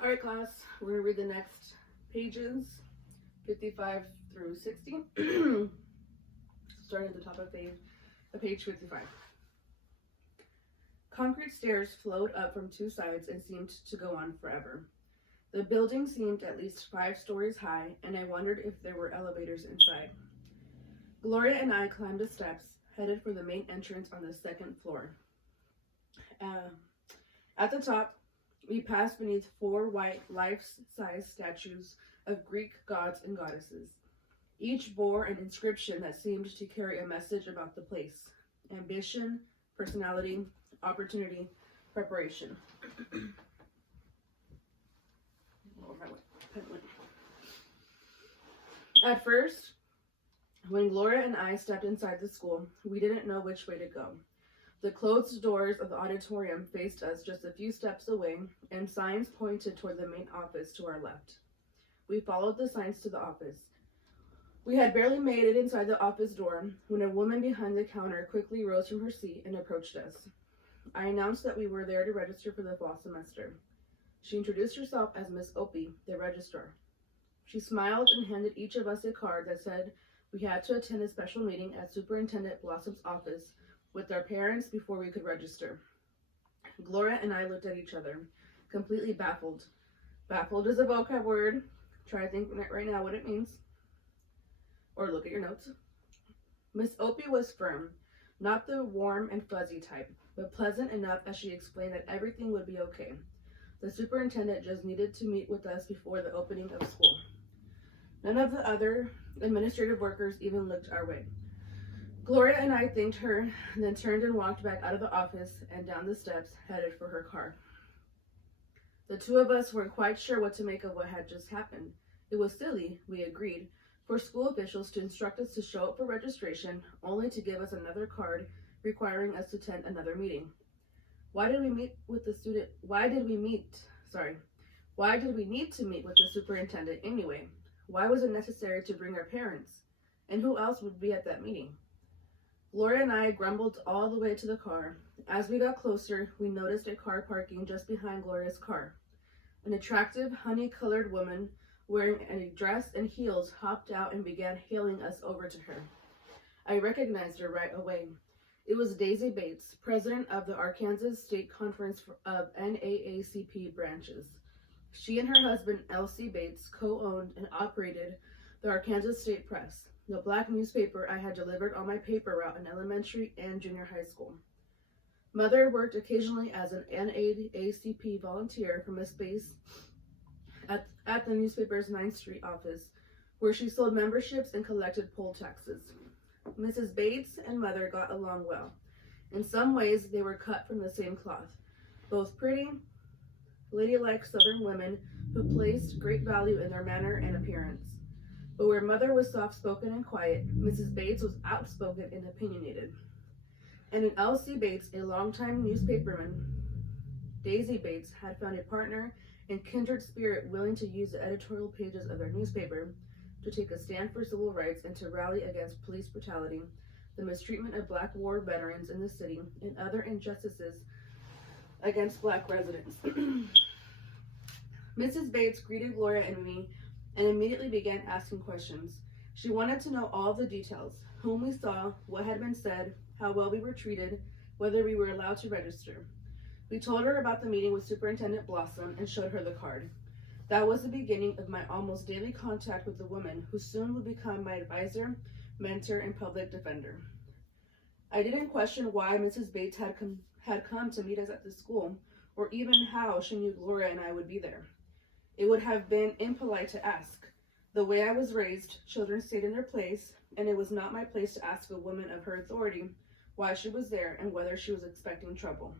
All right, class, we're going to read the next pages, 55 through 60. Starting at the top of page 55. Concrete stairs flowed up from two sides and seemed to go on forever. The building seemed at least 5 stories high, and I wondered if there were elevators inside. Gloria and I climbed the steps, headed for the main entrance on the 2nd floor. At the top, we passed beneath 4 white, life-size statues of Greek gods and goddesses. Each bore an inscription that seemed to carry a message about the place: ambition, personality, opportunity, preparation. At first, when Gloria and I stepped inside the school, we didn't know which way to go. The closed doors of the auditorium faced us just a few steps away, and signs pointed toward the main office to our left. We followed the signs to the office. We had barely made it inside the office door when a woman behind the counter quickly rose from her seat and approached us. I announced that we were there to register for the fall semester. She introduced herself as Miss Opie, the registrar. She smiled and handed each of us a card that said we had to attend a special meeting at Superintendent Blossom's office with our parents before we could register. Gloria and I looked at each other, completely baffled. Baffled is a vocab word. Try to think right now what it means. Or look at your notes. Miss Opie was firm, not the warm and fuzzy type, but pleasant enough as she explained that everything would be okay. The superintendent just needed to meet with us before the opening of school. None of the other administrative workers even looked our way. Gloria and I thanked her, then turned and walked back out of the office and down the steps, headed for her car. The two of us weren't quite sure what to make of what had just happened. It was silly, we agreed, for school officials to instruct us to show up for registration, only to give us another card requiring us to attend another meeting. Why did we need to meet with the superintendent anyway? Why was it necessary to bring our parents? And who else would be at that meeting? Gloria and I grumbled all the way to the car. As we got closer, we noticed a car parking just behind Gloria's car. An attractive, honey-colored woman wearing a dress and heels hopped out and began hailing us over to her. I recognized her right away. It was Daisy Bates, president of the Arkansas State Conference of NAACP branches. She and her husband, Elsie Bates, co-owned and operated the Arkansas State Press, the black newspaper I had delivered on my paper route in elementary and junior high school. Mother worked occasionally as an NAACP volunteer from a space at the newspaper's 9th Street office, where she sold memberships and collected poll taxes. Mrs. Bates and Mother got along well. In some ways, they were cut from the same cloth. Both pretty, ladylike Southern women who placed great value in their manner and appearance. But where Mother was soft-spoken and quiet, Mrs. Bates was outspoken and opinionated. And in Elsie Bates, a longtime newspaperman, Daisy Bates had found a partner in kindred spirit willing to use the editorial pages of their newspaper to take a stand for civil rights and to rally against police brutality, the mistreatment of Black war veterans in the city, and other injustices against Black residents. Mrs. Bates greeted Gloria and me and immediately began asking questions. She wanted to know all the details: whom we saw, what had been said, how well we were treated, whether we were allowed to register. We told her about the meeting with Superintendent Blossom and showed her the card. That was the beginning of my almost daily contact with the woman who soon would become my advisor, mentor, and public defender. I didn't question why Mrs. Bates had come to meet us at the school, or even how she knew Gloria and I would be there. It would have been impolite to ask. The way I was raised, children stayed in their place, and it was not my place to ask a woman of her authority why she was there and whether she was expecting trouble.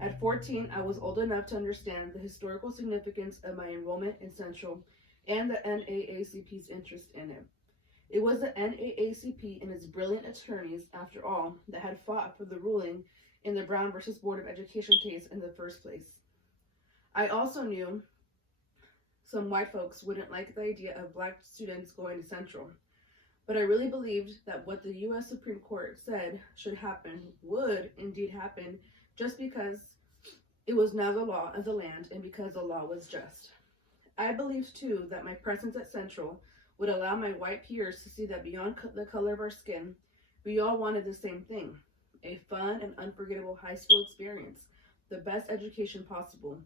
At 14, I was old enough to understand the historical significance of my enrollment in Central and the NAACP's interest in it. It was the NAACP and its brilliant attorneys, after all, that had fought for the ruling in the Brown versus Board of Education case in the first place. I also knew some white folks wouldn't like the idea of Black students going to Central, but I really believed that what the U.S. Supreme Court said should happen would indeed happen, just because It was now the law of the land, and because the law was just. I believed, too, that my presence at Central would allow my white peers to see that beyond the color of our skin, we all wanted the same thing: a fun and unforgettable high school experience, the best education possible,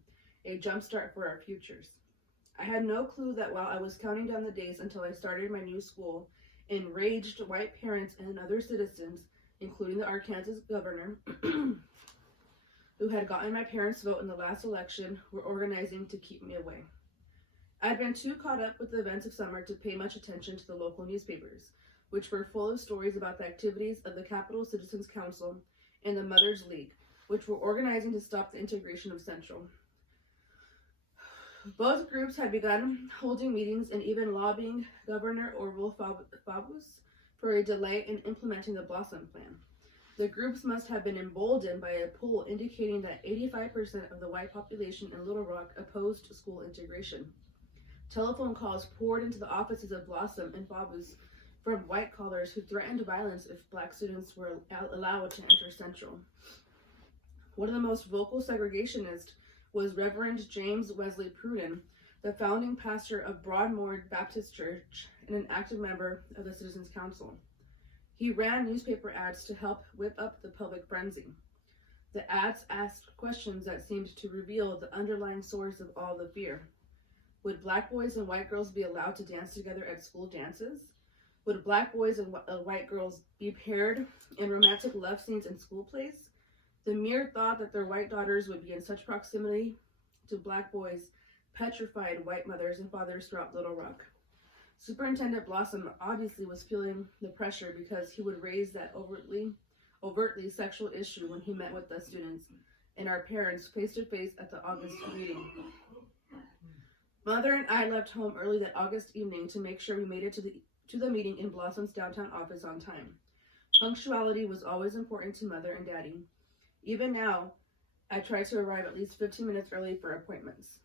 a jumpstart for our futures. I had no clue that while I was counting down the days until I started my new school, enraged white parents and other citizens, including the Arkansas governor, who had gotten my parents' vote in the last election, were organizing to keep me away. I'd been too caught up with the events of summer to pay much attention to the local newspapers, which were full of stories about the activities of the Capital Citizens Council and the Mothers League, which were organizing to stop the integration of Central. Both groups had begun holding meetings and even lobbying Governor Orville Faubus for a delay in implementing the Blossom Plan. The groups must have been emboldened by a poll indicating that 85% of the white population in Little Rock opposed school integration. Telephone calls poured into the offices of Blossom and Faubus from white collars who threatened violence if black students were allowed to enter Central. One of the most vocal segregationists was Reverend James Wesley Pruden, the founding pastor of Broadmoor Baptist Church and an active member of the Citizens Council. He ran newspaper ads to help whip up the public frenzy. The ads asked questions that seemed to reveal the underlying source of all the fear. Would black boys and white girls be allowed to dance together at school dances? Would black boys and white girls be paired in romantic love scenes in school plays? The mere thought that their white daughters would be in such proximity to black boys petrified white mothers and fathers throughout Little Rock. Superintendent Blossom obviously was feeling the pressure because he would raise that overtly sexual issue when he met with the students and our parents face to face at the August meeting. Mother and I left home early that August evening to make sure we made it to the meeting in Blossom's downtown office on time. Punctuality was always important to Mother and Daddy. Even now, I try to arrive at least 15 minutes early for appointments.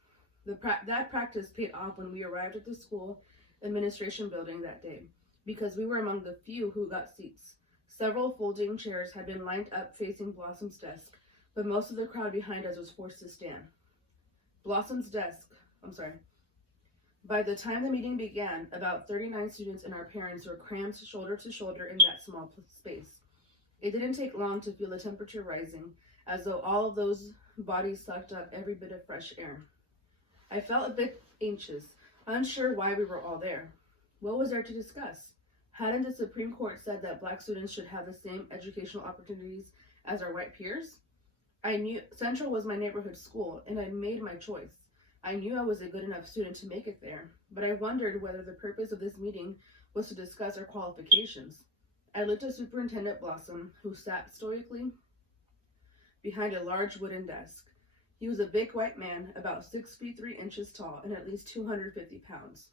That practice paid off when we arrived at the school administration building that day, because we were among the few who got seats. Several folding chairs had been lined up facing Blossom's desk, but most of the crowd behind us was forced to stand. By the time the meeting began, about 39 students and our parents were crammed shoulder to shoulder in that small space. It didn't take long to feel the temperature rising, as though all of those bodies sucked up every bit of fresh air. I felt a bit anxious, unsure why we were all there. What was there to discuss? Hadn't the Supreme Court said that black students should have the same educational opportunities as our white peers? I knew Central was my neighborhood school, and I made my choice. I knew I was a good enough student to make it there, but I wondered whether the purpose of this meeting was to discuss our qualifications. I looked at Superintendent Blossom, who sat stoically behind a large wooden desk. He was a big white man, about 6 feet 3 inches tall and at least 250 pounds.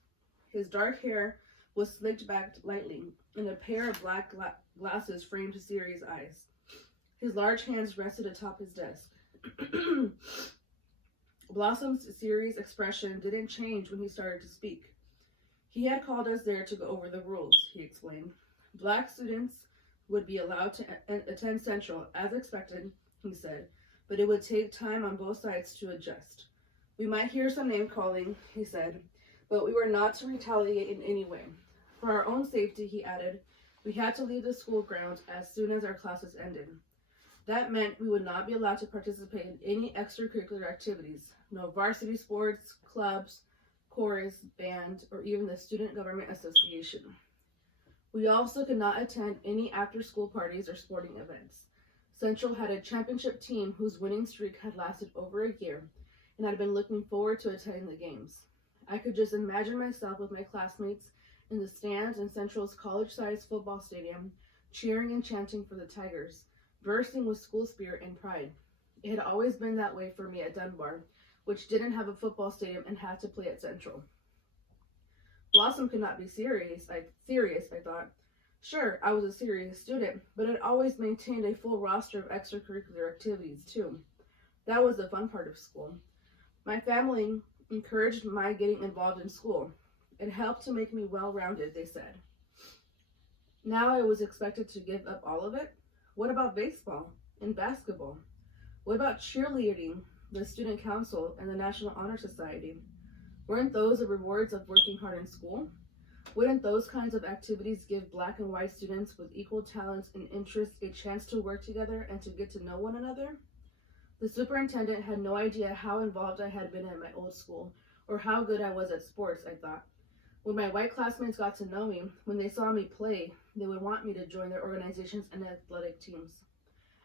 His dark hair was slicked back lightly, and a pair of black glasses framed his serious eyes. His large hands rested atop his desk. Blossom's serious expression didn't change when he started to speak. He had called us there to go over the rules, he explained. Black students would be allowed to attend Central, as expected, he said, but it would take time on both sides to adjust. We might hear some name-calling, he said, but we were not to retaliate in any way. For our own safety, he added, we had to leave the school grounds as soon as our classes ended. That meant we would not be allowed to participate in any extracurricular activities, no varsity sports, clubs, chorus, band, or even the Student Government Association. We also could not attend any after-school parties or sporting events. Central had a championship team whose winning streak had lasted over a year, and I'd been looking forward to attending the games. I could just imagine myself with my classmates in the stands in Central's college-sized football stadium, cheering and chanting for the Tigers, bursting with school spirit and pride. It had always been that way for me at Dunbar, which didn't have a football stadium and had to play at Central. Blossom could not be serious, I thought. Sure, I was a serious student, but I'd always maintained a full roster of extracurricular activities, too. That was the fun part of school. My family encouraged my getting involved in school. It helped to make me well-rounded, they said. Now I was expected to give up all of it? What about baseball and basketball? What about cheerleading, the Student Council, and the National Honor Society. Weren't those the rewards of working hard in school? Wouldn't those kinds of activities give Black and white students with equal talents and interests a chance to work together and to get to know one another? The superintendent had no idea how involved I had been at my old school, or how good I was at sports, I thought. When my white classmates got to know me, when they saw me play, they would want me to join their organizations and athletic teams.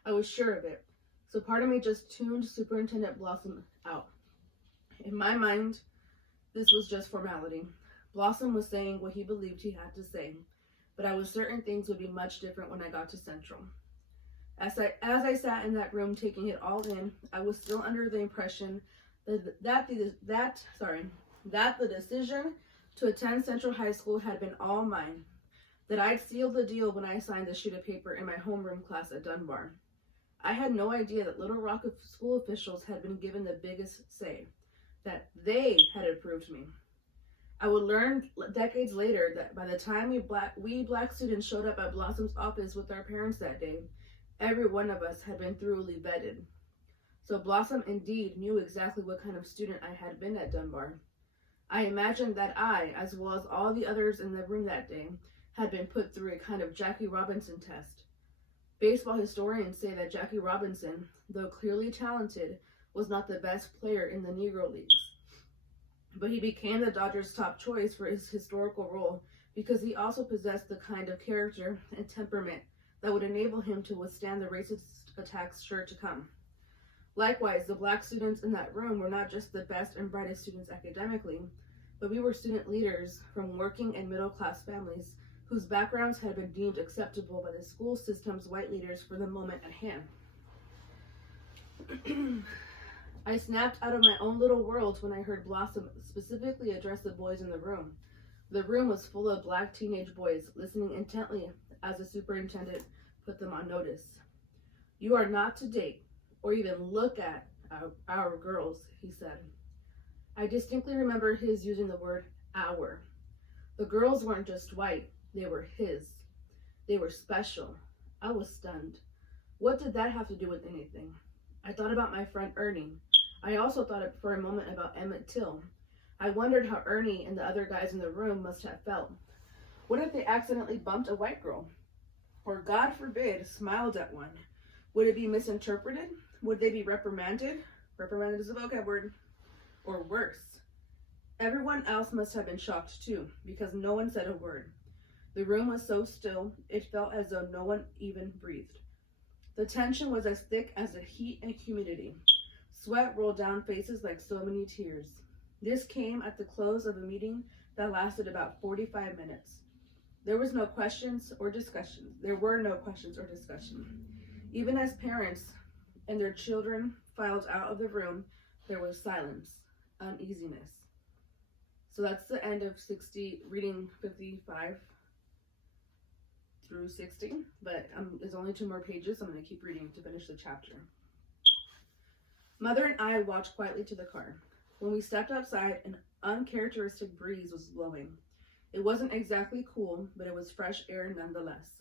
I was sure of it, so part of me just tuned Superintendent Blossom out. In my mind, this was just formality. Blossom was saying what he believed he had to say, but I was certain things would be much different when I got to Central. As I sat in that room taking it all in, I was still under the impression that the decision to attend Central High School had been all mine, that I'd sealed the deal when I signed the sheet of paper in my homeroom class at Dunbar. I had no idea that Little Rock school officials had been given the biggest say, that they had approved me. I would learn decades later that by the time we black students showed up at Blossom's office with our parents that day, every one of us had been thoroughly vetted. So Blossom indeed knew exactly what kind of student I had been at Dunbar. I imagined that I, as well as all the others in the room that day, had been put through a kind of Jackie Robinson test. Baseball historians say that Jackie Robinson, though clearly talented, was not the best player in the Negro Leagues. But he became the Dodgers' top choice for his historical role because he also possessed the kind of character and temperament that would enable him to withstand the racist attacks sure to come. Likewise, the Black students in that room were not just the best and brightest students academically, but we were student leaders from working and middle-class families whose backgrounds had been deemed acceptable by the school system's white leaders for the moment at hand. I snapped out of my own little world when I heard Blossom specifically address the boys in the room. The room was full of Black teenage boys listening intently as the superintendent put them on notice. "You are not to date or even look at our girls," he said. I distinctly remember his using the word our. The girls weren't just white, they were his. They were special. I was stunned. What did that have to do with anything? I thought about my friend Ernie. I also thought for a moment about Emmett Till. I wondered how Ernie and the other guys in the room must have felt. What if they accidentally bumped a white girl? Or, God forbid, smiled at one? Would it be misinterpreted? Would they be reprimanded? Reprimanded is a vocab word. Or worse. Everyone else must have been shocked too, because no one said a word. The room was so still, it felt as though no one even breathed. The tension was as thick as the heat and humidity. Sweat rolled down faces like so many tears. This came at the close of a meeting that lasted about 45 minutes. There were no questions or discussion. Even as parents and their children filed out of the room, there was silence, uneasiness. So that's the end of reading 55 through 60, but there's only 2 more pages, so I'm going to keep reading to finish the chapter. Mother and I walked quietly to the car. When we stepped outside, an uncharacteristic breeze was blowing. It wasn't exactly cool, but it was fresh air nonetheless.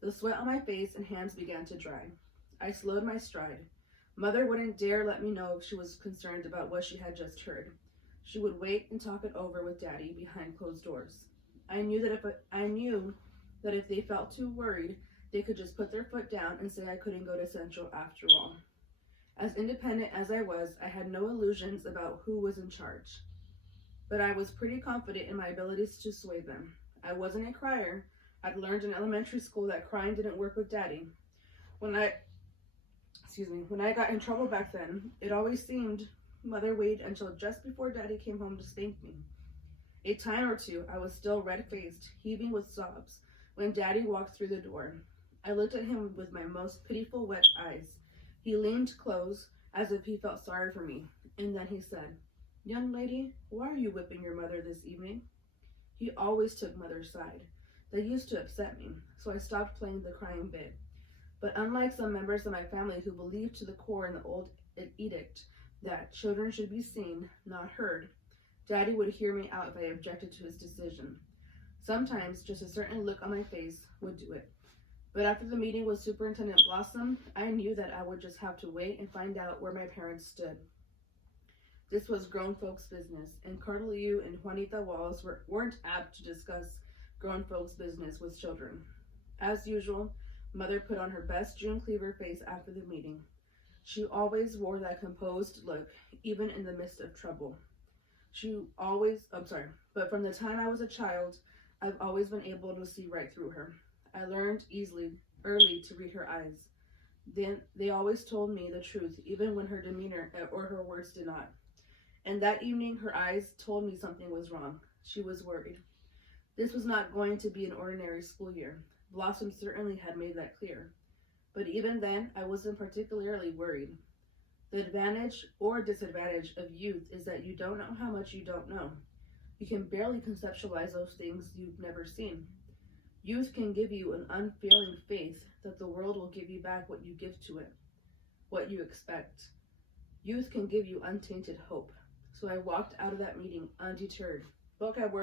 The sweat on my face and hands began to dry. I slowed my stride. Mother wouldn't dare let me know if she was concerned about what she had just heard. She would wait and talk it over with Daddy behind closed doors. I knew that if they felt too worried, they could just put their foot down and say I couldn't go to Central after all. As independent as I was, I had no illusions about who was in charge. But I was pretty confident in my abilities to sway them. I wasn't a crier. I'd learned in elementary school that crying didn't work with Daddy. When I got in trouble back then, it always seemed Mother waited until just before Daddy came home to spank me. A time or two, I was still red-faced, heaving with sobs, when Daddy walked through the door. I looked at him with my most pitiful wet eyes. He leaned close, as if he felt sorry for me, and then he said, "Young lady, why are you whipping your mother this evening?" He always took Mother's side. That used to upset me, so I stopped playing the crying bit. But unlike some members of my family who believed to the core in the old edict that children should be seen, not heard, Daddy would hear me out if I objected to his decision. Sometimes just a certain look on my face would do it. But after the meeting with Superintendent Blossom, I knew that I would just have to wait and find out where my parents stood. This was grown folks' business, and Carteliu and Juanita Walls weren't apt to discuss grown folks' business with children. As usual, Mother put on her best June Cleaver face after the meeting. She always wore that composed look, even in the midst of trouble. But from the time I was a child, I've always been able to see right through her. I learned early to read her eyes. Then they always told me the truth, even when her demeanor or her words did not. And that evening, her eyes told me something was wrong. She was worried. This was not going to be an ordinary school year. Blossom certainly had made that clear. But even then, I wasn't particularly worried. The advantage or disadvantage of youth is that you don't know how much you don't know. You can barely conceptualize those things you've never seen. Youth can give you an unfailing faith that the world will give you back what you give to it, what you expect. Youth can give you untainted hope. So I walked out of that meeting undeterred. Vocab word.